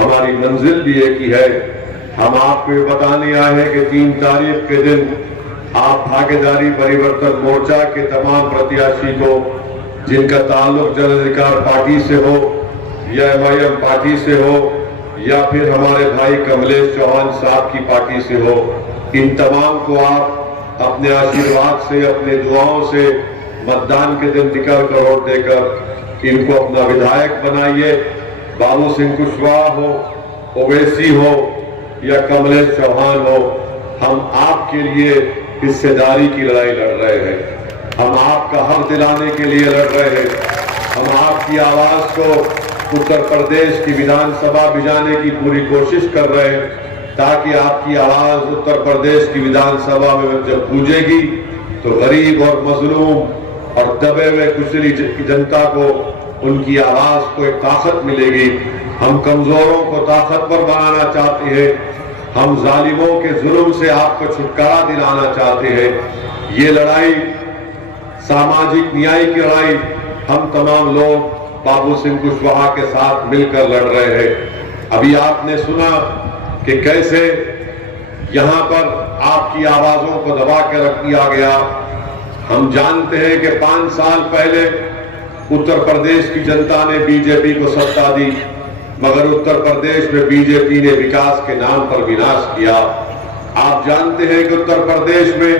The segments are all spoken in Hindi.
हमारी मंजिल भी एक ही है। हम आपको ये बताने आए हैं कि 3 तारीख के दिन आप भागीदारी परिवर्तन मोर्चा के तमाम प्रत्याशी को, जिनका ताल्लुक जन अधिकार पार्टी से हो या MIM पार्टी से हो या फिर हमारे भाई कमलेश चौहान साहब की पार्टी से हो, इन तमाम को आप अपने आशीर्वाद से, अपने दुआओं से मतदान के दिन निकल कर वोट देकर इनको अपना विधायक बनाइए। बाबू सिंह कुशवाहा हो, ओवैसी हो या कमलेश चौहान हो, हम आपके लिए हिस्सेदारी की लड़ाई लड़ रहे हैं। हम आपका हक दिलाने के लिए लड़ रहे हैं। हम आपकी आवाज को उत्तर प्रदेश की विधानसभा भिजाने की पूरी कोशिश कर रहे हैं, ताकि आपकी आवाज उत्तर प्रदेश की विधानसभा में जब गूंजेगी तो गरीब और मजलूम और दबे हुए कुचली जनता को, उनकी आवाज को एक ताकत मिलेगी। हम कमजोरों को ताकतवर बनाना चाहते हैं। हम जालिमों के जुल्म से आपको छुटकारा दिलाना चाहते हैं। ये लड़ाई सामाजिक न्याय की लड़ाई हम तमाम लोग बाबू सिंह कुशवाहा के साथ मिलकर लड़ रहे हैं। अभी आपने सुना कि कैसे यहां पर आपकी आवाजों को दबा के रख दिया गया। हम जानते हैं कि 5 साल पहले उत्तर प्रदेश की जनता ने बीजेपी को सत्ता दी, मगर उत्तर प्रदेश में बीजेपी ने विकास के नाम पर विनाश किया। आप जानते हैं कि उत्तर प्रदेश में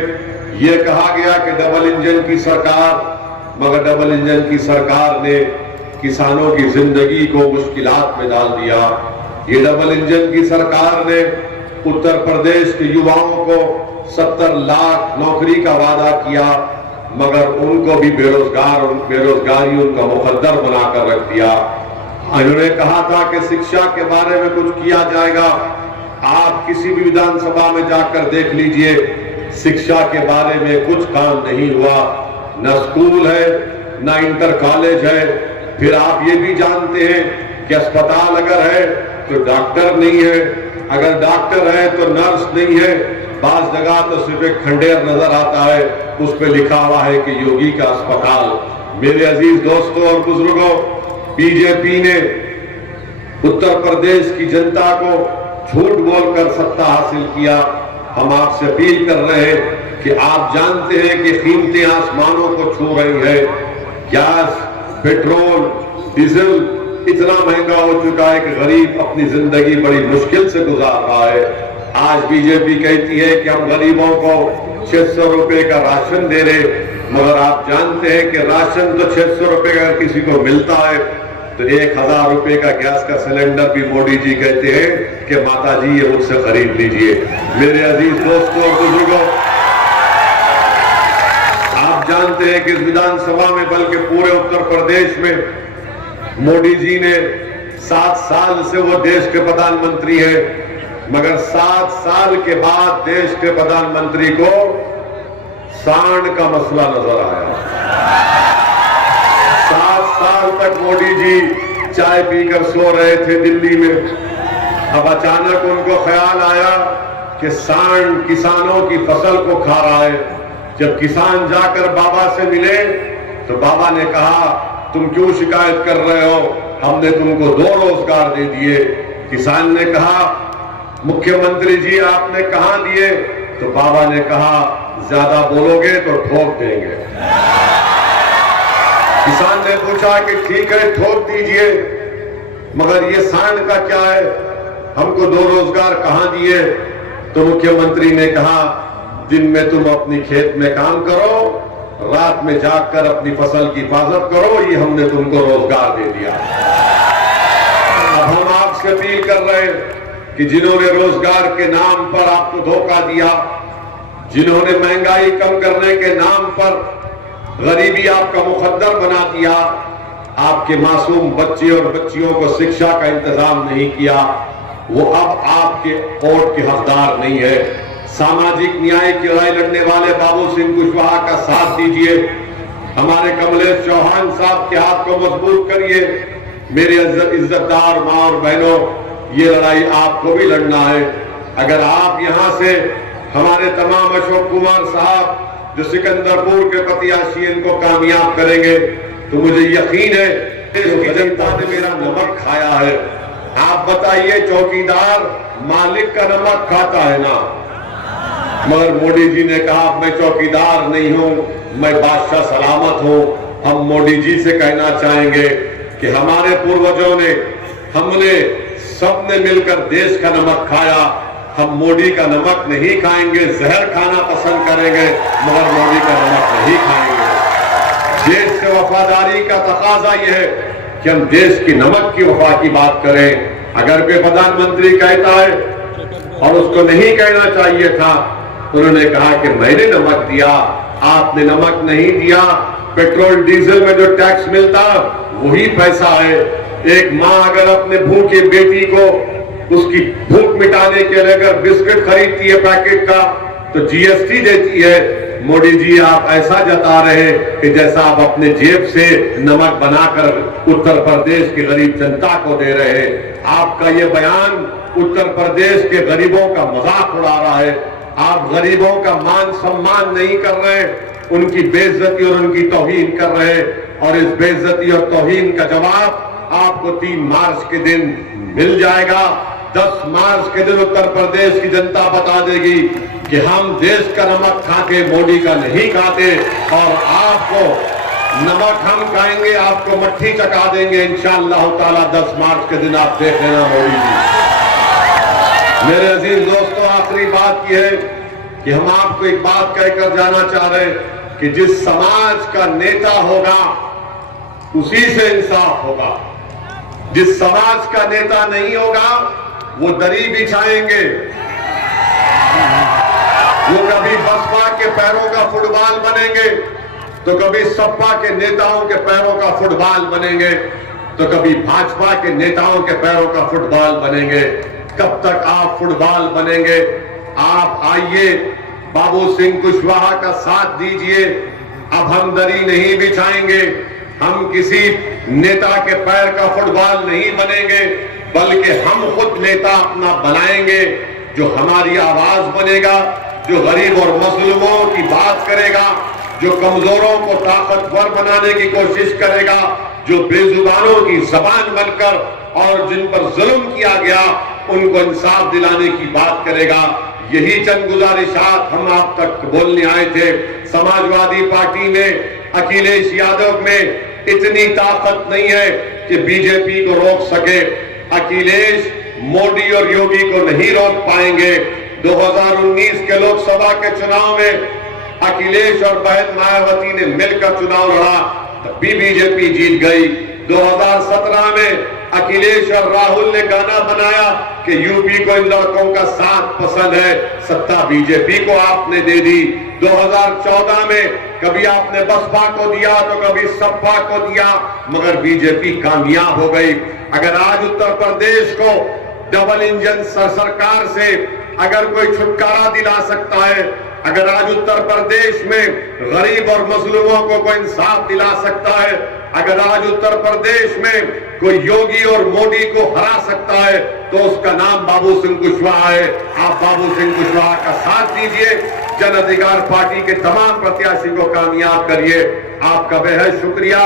यह कहा गया कि डबल इंजन की सरकार, मगर डबल इंजन की सरकार ने किसानों की जिंदगी को मुश्किलात में डाल दिया। ये डबल इंजन की सरकार ने उत्तर प्रदेश के युवाओं को 70 लाख नौकरी का वादा किया, मगर उनको भी बेरोजगारी उनका मुकद्दर बनाकर रख दिया। उन्होंने कहा था कि शिक्षा के बारे में कुछ किया जाएगा। आप किसी भी विधानसभा में जाकर देख लीजिए, शिक्षा के बारे में कुछ काम नहीं हुआ। न स्कूल है, न इंटर कॉलेज है। फिर आप ये भी जानते हैं कि अस्पताल अगर है तो डॉक्टर नहीं है, अगर डॉक्टर है तो नर्स नहीं है। बाज जगह तो सिर्फ एक खंडेर नजर आता है, उस पर लिखा हुआ है कि योगी का अस्पताल। मेरे अजीज दोस्तों और बुजुर्गों, बीजेपी ने उत्तर प्रदेश की जनता को झूठ बोलकर सत्ता हासिल किया। हम आपसे अपील कर रहे हैं कि आप जानते हैं कि कीमतें आसमानों को छू रही है। गैस, पेट्रोल, डीजल इतना महंगा हो चुका है कि गरीब अपनी जिंदगी बड़ी मुश्किल से गुजार रहा है। आज बीजेपी कहती है कि हम गरीबों को 600 रुपए का राशन दे रहे, मगर आप जानते हैं कि राशन तो 600 रुपए का किसी को मिलता है तो 1000 रुपए का गैस का सिलेंडर भी मोदी जी कहते हैं कि माता जी ये मुझसे खरीद लीजिए। मेरे अजीज दोस्तों और बुजुर्गों, आप जानते हैं कि इस विधानसभा में बल्कि पूरे उत्तर प्रदेश में मोदी जी ने 7 साल से वो देश के प्रधानमंत्री हैं, मगर 7 साल के बाद देश के प्रधानमंत्री को सांड का मसला नजर आया। 7 साल तक मोदी जी चाय पीकर सो रहे थे दिल्ली में। अब अचानक उनको ख्याल आया कि सांड किसानों की फसल को खा रहा है। जब किसान जाकर बाबा से मिले तो बाबा ने कहा, तुम क्यों शिकायत कर रहे हो, हमने तुमको 2 रोजगार दे दिए। किसान ने कहा, मुख्यमंत्री जी आपने कहां दिए? तो बाबा ने कहा, ज्यादा बोलोगे तो ठोक देंगे। किसान ने पूछा कि ठीक है ठोक दीजिए, मगर ये सांड का क्या है, हमको 2 रोजगार कहां दिए? तो मुख्यमंत्री ने कहा, दिन में तुम अपनी खेत में काम करो, रात में जागकर अपनी फसल की हिफाजत करो, ये हमने तुमको रोजगार दे दिया। अब हम आपसे अपील कर रहे हैं कि जिन्होंने रोजगार के नाम पर आपको धोखा दिया, जिन्होंने महंगाई कम करने के नाम पर गरीबी आपका मुकद्दर बना दिया, आपके मासूम बच्चे और बच्चियों को शिक्षा का इंतजाम नहीं किया, वो अब आपके वोट के हकदार नहीं है। सामाजिक न्याय की लड़ाई लड़ने वाले बाबू सिंह कुशवाहा का साथ दीजिए। हमारे कमलेश चौहान साहब के हाथ को मजबूत करिए। मेरे इज्जतदार मां और बहनों, ये लड़ाई आपको भी लड़ना है। अगर आप यहां से हमारे तमाम अशोक कुमार साहब जो सिकंदरपुर के प्रत्याशी इनको कामयाब करेंगे तो मुझे यकीन है कि जनता ने मेरा नमक खाया है। आप बताइए, चौकीदार मालिक का नमक खाता है ना? मगर मोदी जी ने कहा मैं चौकीदार नहीं हूं, मैं बादशाह सलामत हूं। हम मोदी जी से कहना चाहेंगे कि हमारे पूर्वजों ने, हमने सबने मिलकर देश का नमक खाया। हम मोदी का नमक नहीं खाएंगे, जहर खाना पसंद करेंगे, मगर मोदी का नमक नहीं खाएंगे। देश से वफादारी का तकाजा यह है कि हम देश की नमक की वफा की बात करें। अगर कोई प्रधानमंत्री कहता है और उसको नहीं कहना चाहिए था, उन्होंने कहा कि मैंने नमक दिया, आपने नमक नहीं दिया। पेट्रोल डीजल में जो टैक्स मिलता वही पैसा है। एक मां अगर अपने भूखे बेटी को उसकी भूख मिटाने के लिए अगर बिस्किट खरीदती है पैकेट का, तो जीएसटी देती है। मोदी जी आप ऐसा जता रहे हैं कि जैसा आप अपने जेब से नमक बनाकर उत्तर प्रदेश की गरीब जनता को दे रहे हैं। आपका ये बयान उत्तर प्रदेश के गरीबों का मजाक उड़ा रहा है। आप गरीबों का मान सम्मान नहीं कर रहे, उनकी बेइज्जती और उनकी तौहीन कर रहे हैं। और इस बेइज्जती और तौहीन का जवाब आपको 3 मार्च के दिन मिल जाएगा। 10 मार्च के दिन उत्तर प्रदेश की जनता बता देगी कि हम देश का नमक खाते, मोदी का नहीं खाते। और आपको नमक हम खाएंगे, आपको मट्ठी चका देंगे इंशाअल्लाह ताला। 10 मार्च के दिन आप देख लेना मोदी जी। मेरे अजीज दोस्तों, आखिरी बात यह है कि हम आपको एक बात कहकर जाना चाह रहे हैं कि जिस समाज का नेता होगा उसी से इंसाफ होगा। जिस समाज का नेता नहीं होगा वो दरी बिछाएंगे, वो कभी बसपा के पैरों का फुटबॉल बनेंगे, तो कभी सपा के नेताओं के पैरों का फुटबॉल बनेंगे, तो कभी भाजपा के नेताओं के पैरों का फुटबॉल बनेंगे। कब तक आप फुटबॉल बनेंगे? आप आइए, बाबू सिंह कुशवाहा का साथ दीजिए। अब हम दरी नहीं बिछाएंगे, हम किसी नेता के पैर का फुटबॉल नहीं बनेंगे, बल्कि हम खुद नेता अपना बनाएंगे, जो हमारी आवाज बनेगा, जो गरीब और मजलूमों की बात करेगा, जो कमजोरों को ताकतवर बनाने की कोशिश करेगा, जो बेजुबानों की जबान बनकर और जिन पर जुल्म किया गया उनको इंसाफ दिलाने की बात करेगा। यही चंद गुजारिशात हम आप तक बोलने आए थे। समाजवादी पार्टी में अखिलेश यादव में इतनी ताकत नहीं है कि बीजेपी को रोक सके। अखिलेश मोदी और योगी को नहीं रोक पाएंगे। 2019 के लोकसभा के चुनाव में अखिलेश और बहन मायावती ने मिलकर चुनाव लड़ा, तब भी बीजेपी जीत गई। 2017 में अखिलेश और राहुल ने गाना बनाया कि यूपी को इन लड़कों का साथ पसंद है, सत्ता बीजेपी को आपने दे दी। 2014 में कभी आपने बसपा को दिया तो कभी सपा को दिया, मगर बीजेपी कामयाब हो गई। अगर आज उत्तर प्रदेश को डबल इंजन सरकार से अगर कोई छुटकारा दिला सकता है, अगर आज उत्तर प्रदेश में गरीब और मजलूमों को कोई इंसाफ दिला सकता है, अगर आज उत्तर प्रदेश में कोई योगी और मोदी को हरा सकता है, तो उसका नाम बाबू सिंह कुशवाहा है। आप बाबू सिंह कुशवाहा का साथ दीजिए, जन अधिकार पार्टी के तमाम प्रत्याशी को कामयाब करिए। आपका बेहद शुक्रिया।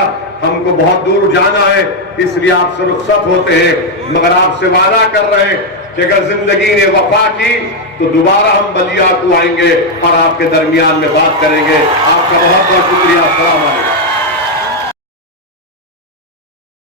हमको बहुत दूर जाना है, इसलिए आपसे रुखसत होते हैं, मगर आपसे वादा कर रहे हैं कि अगर जिंदगी ने वफा की तो दोबारा हम बलिया को आएंगे और आपके दरमियान में बात करेंगे। आपका बहुत बहुत शुक्रिया। अस्सलाम वालेकुम।